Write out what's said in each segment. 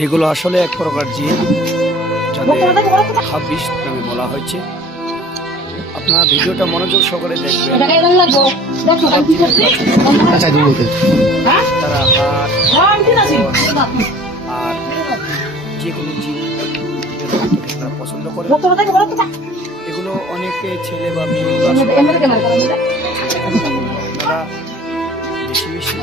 এগুলো আসলে এক প্রকার জিন, যাদের হাবিস নামে বলা হয়েছে। আপনারা ভিডিওটা মনোযোগ সহকারে দেখবেন। তারা আর যে কোনো জিন তারা পছন্দ করে। এগুলো অনেকে ছেলে বা মেয়ে তারা বেশি বেশি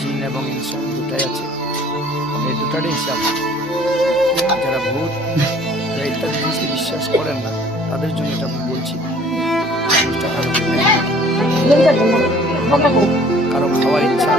জিন এবং ইনসান দুটাই আছে। এই দুটারই হিসাব। যারা ভূত ইত্যাদি জিনিসকে বিশ্বাস করেন না তাদের জন্য এটা আমি বলছি। কারো খাওয়ার ইচ্ছা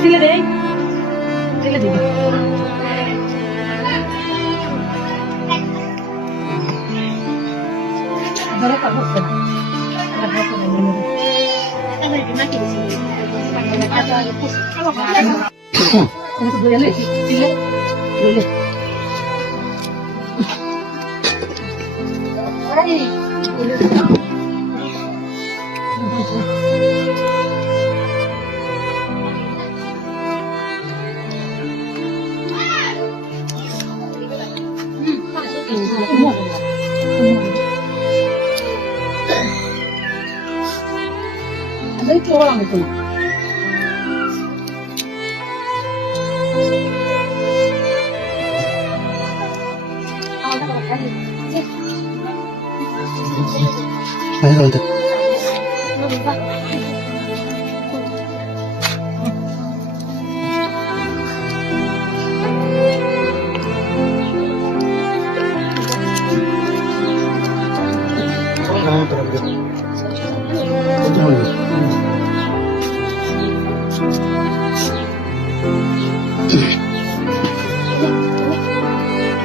ছেলে দেই ছেলে দিবি ধরে কথা বলতে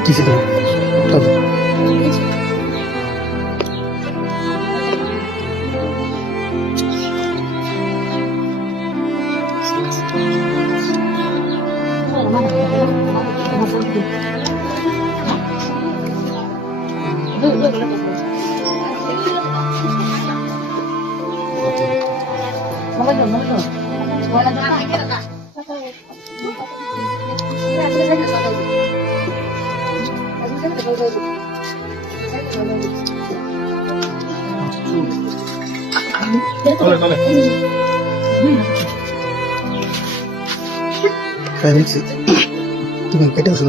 কিসে তো তুমি কেটে বসে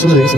শুরু হয়ে গেছে